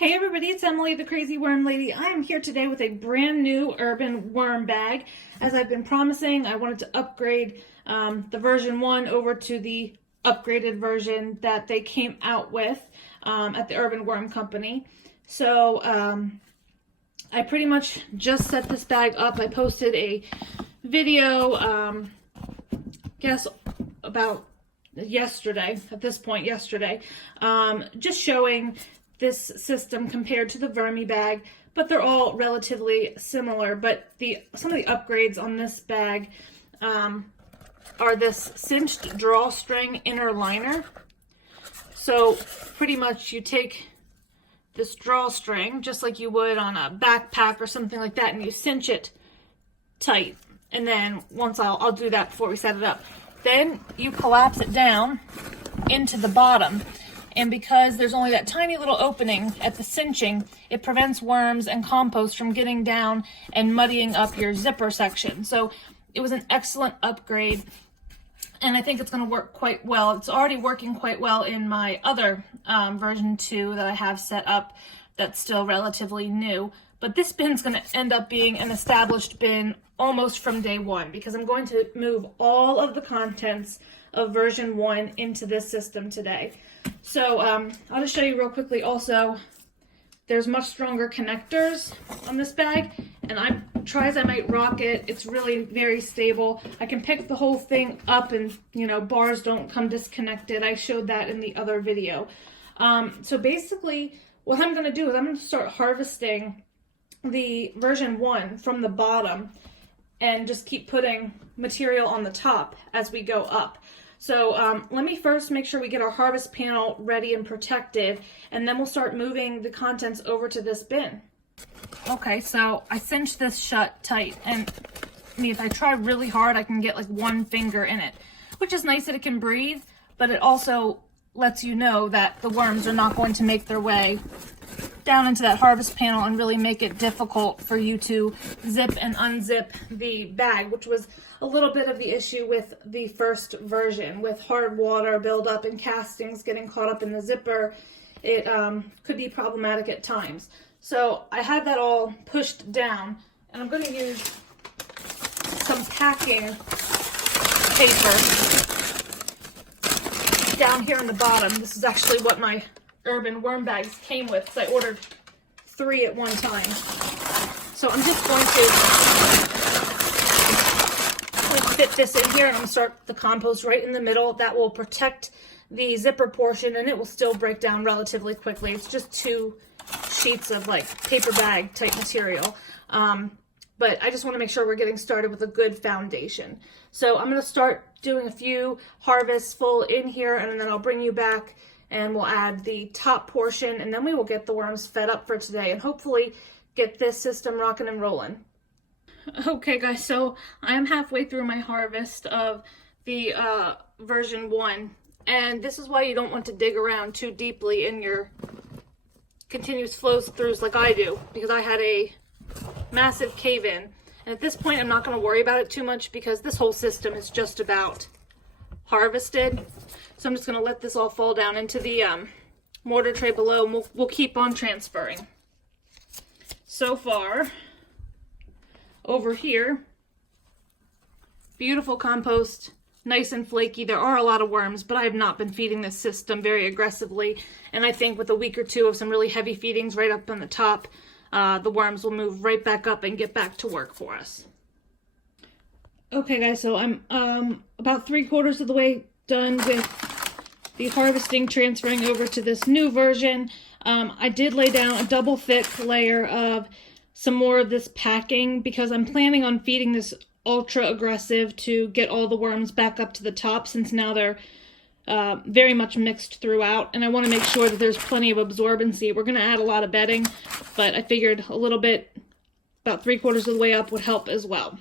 Hey everybody, it's Emily, the Crazy Worm Lady. I am here today with a brand new urban worm bag. As I've been promising, I wanted to upgrade the version 1 over to the upgraded version that they came out with at the Urban Worm Company. So I pretty much just set this bag up. I posted a video, guess about yesterday, just showing this system compared to the Vermi bag, but they're all relatively similar. But some of the upgrades on this bag are this cinched drawstring inner liner. So pretty much you take this drawstring just like you would on a backpack or something like that, and you cinch it tight. And then once I'll do that before we set it up. Then you collapse it down into the bottom. And because there's only that tiny little opening at the cinching, it prevents worms and compost from getting down and muddying up your zipper section. So it was an excellent upgrade, and I think it's going to work quite well. It's already working quite well in my other version 2 that I have set up that's still relatively new. But this bin's going to end up being an established bin almost from day one, because I'm going to move all of the contents of version 1 into this system today. So I'll just show you real quickly also, there's much stronger connectors on this bag, and try as I might rock it, it's really very stable. I can pick the whole thing up and, bars don't come disconnected. I showed that in the other video. So basically what I'm going to do is I'm going to start harvesting the version 1 from the bottom and just keep putting material on the top as we go up. So let me first make sure we get our harvest panel ready and protected, and then we'll start moving the contents over to this bin. Okay, so I cinched this shut tight, and if I try really hard, I can get like one finger in it, which is nice that it can breathe, but it also lets you know that the worms are not going to make their way down into that harvest panel and really make it difficult for you to zip and unzip the bag, which was a little bit of the issue with the first version. With hard water buildup and castings getting caught up in the zipper, it could be problematic at times. So I had that all pushed down, and I'm going to use some packing paper down here in the bottom. This is actually what my urban worm bags came with, because I ordered 3 at one time. So I'm just going to fit this in here, and I'm going to start the compost right in the middle. That will protect the zipper portion, and it will still break down relatively quickly. It's just 2 sheets of like paper bag type material. But I just want to make sure we're getting started with a good foundation. So I'm going to start doing a few harvests full in here, and then I'll bring you back and we'll add the top portion, and then we will get the worms fed up for today and hopefully get this system rocking and rolling. Okay guys, so I am halfway through my harvest of the version 1, and this is why you don't want to dig around too deeply in your continuous flows throughs like I do, because I had a massive cave-in, and at this point I'm not going to worry about it too much because this whole system is just about harvested. So I'm just going to let this all fall down into the mortar tray below, and we'll keep on transferring. So far, over here, beautiful compost, nice and flaky. There are a lot of worms, but I have not been feeding this system very aggressively, and I think with a week or 2 of some really heavy feedings right up on the top, the worms will move right back up and get back to work for us. Okay guys, so I'm about 3/4 of the way done with the harvesting, transferring over to this new version. I did lay down a double thick layer of some more of this packing because I'm planning on feeding this ultra aggressive to get all the worms back up to the top, since now they're very much mixed throughout, and I want to make sure that there's plenty of absorbency. We're going to add a lot of bedding, but I figured a little bit, about 3/4 of the way up, would help as well.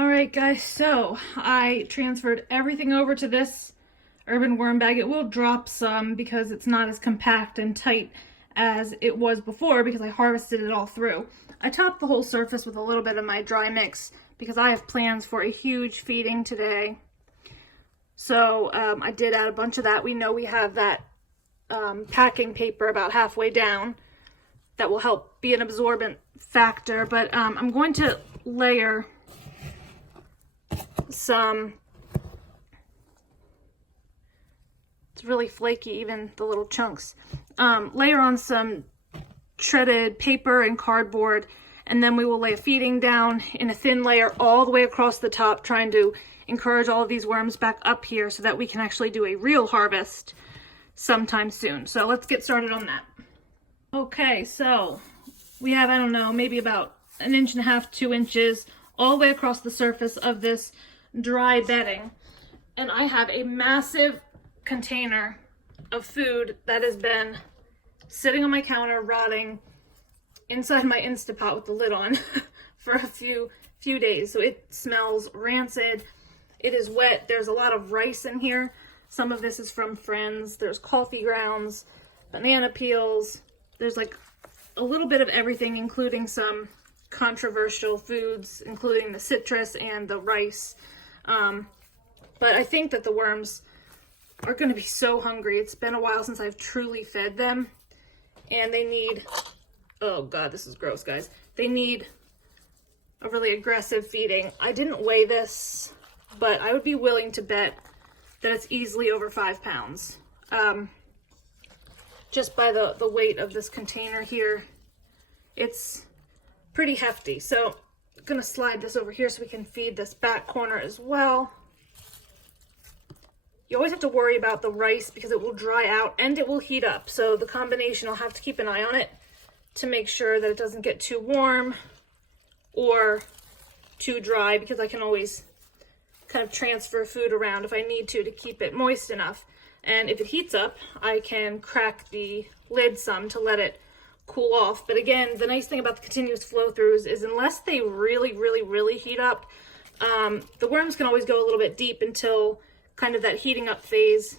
Alright guys, so I transferred everything over to this urban worm bag. It will drop some because it's not as compact and tight as it was before because I harvested it all through. I topped the whole surface with a little bit of my dry mix because I have plans for a huge feeding today. So I did add a bunch of that. We know we have that packing paper about halfway down. that will help be an absorbent factor. But I'm going to layer some, it's really flaky, even the little chunks. Layer on some shredded paper and cardboard, and then we will lay a feeding down in a thin layer all the way across the top, trying to encourage all of these worms back up here so that we can actually do a real harvest sometime soon. So let's get started on that. Okay, so we have, I don't know, maybe about 1.5 inches, 2 inches all the way across the surface of this dry bedding. And I have a massive container of food that has been sitting on my counter rotting inside my Instapot with the lid on for a few days. So it smells rancid. It is wet. There's a lot of rice in here. Some of this is from friends. There's coffee grounds, banana peels. There's like a little bit of everything, including some controversial foods, including the citrus and the rice. But I think that the worms are going to be so hungry. It's been a while since I've truly fed them, and they need, oh God, this is gross, guys. They need a really aggressive feeding. I didn't weigh this, but I would be willing to bet that it's easily over 5 pounds. Just by the weight of this container here, it's pretty hefty. So I'm gonna slide this over here so we can feed this back corner as well. You always have to worry about the rice because it will dry out and it will heat up. So the combination, I'll have to keep an eye on it to make sure that it doesn't get too warm or too dry, because I can always kind of transfer food around if I need to keep it moist enough. And if it heats up, I can crack the lid some to let it cool off. But again, the nice thing about the continuous flow throughs is unless they really heat up, the worms can always go a little bit deep until kind of that heating up phase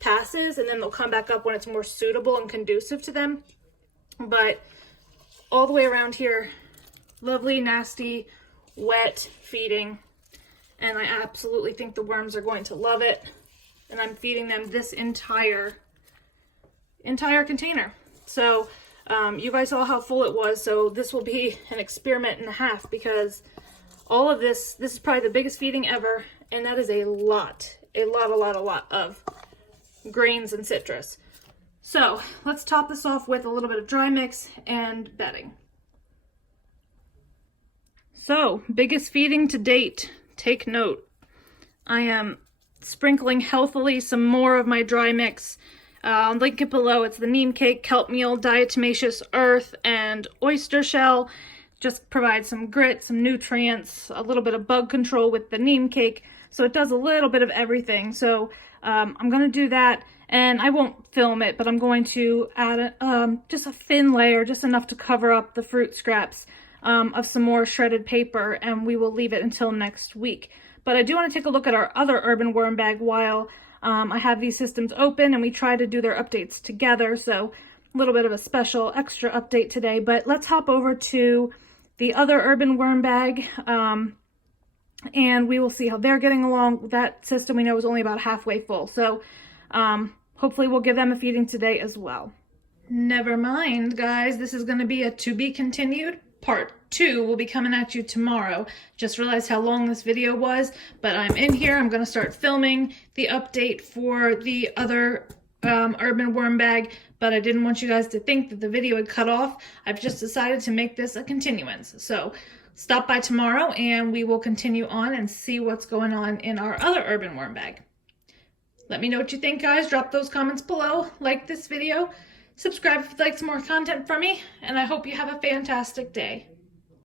passes, and then they'll come back up when it's more suitable and conducive to them. But all the way around here, lovely, nasty, wet feeding. And I absolutely think the worms are going to love it. And I'm feeding them this entire container. So you guys saw how full it was. So this will be an experiment and a half, because all of this is probably the biggest feeding ever. And that is a lot of grains and citrus. So let's top this off with a little bit of dry mix and bedding. So, biggest feeding to date. Take note. I am sprinkling healthily some more of my dry mix. I'll link it below. It's the neem cake, kelp meal, diatomaceous earth, and oyster shell. Just provides some grit, some nutrients, a little bit of bug control with the neem cake. So it does a little bit of everything. So I'm going to do that, and I won't film it, but I'm going to add just a thin layer, just enough to cover up the fruit scraps of some more shredded paper, and we will leave it until next week. But I do want to take a look at our other urban worm bag while I have these systems open, and we try to do their updates together. So a little bit of a special extra update today. But let's hop over to the other urban worm bag, and we will see how they're getting along. That system we know is only about halfway full. So hopefully we'll give them a feeding today as well. Never mind, guys. This is going to be a to be continued. Part 2 will be coming at you tomorrow. Just realized how long this video was, but I'm in here. I'm going to start filming the update for the other urban worm bag, but I didn't want you guys to think that the video had cut off. I've just decided to make this a continuance. So stop by tomorrow and we will continue on and see what's going on in our other urban worm bag. Let me know what you think, guys. Drop those comments below. Like this video. Subscribe if you'd like some more content from me, and I hope you have a fantastic day.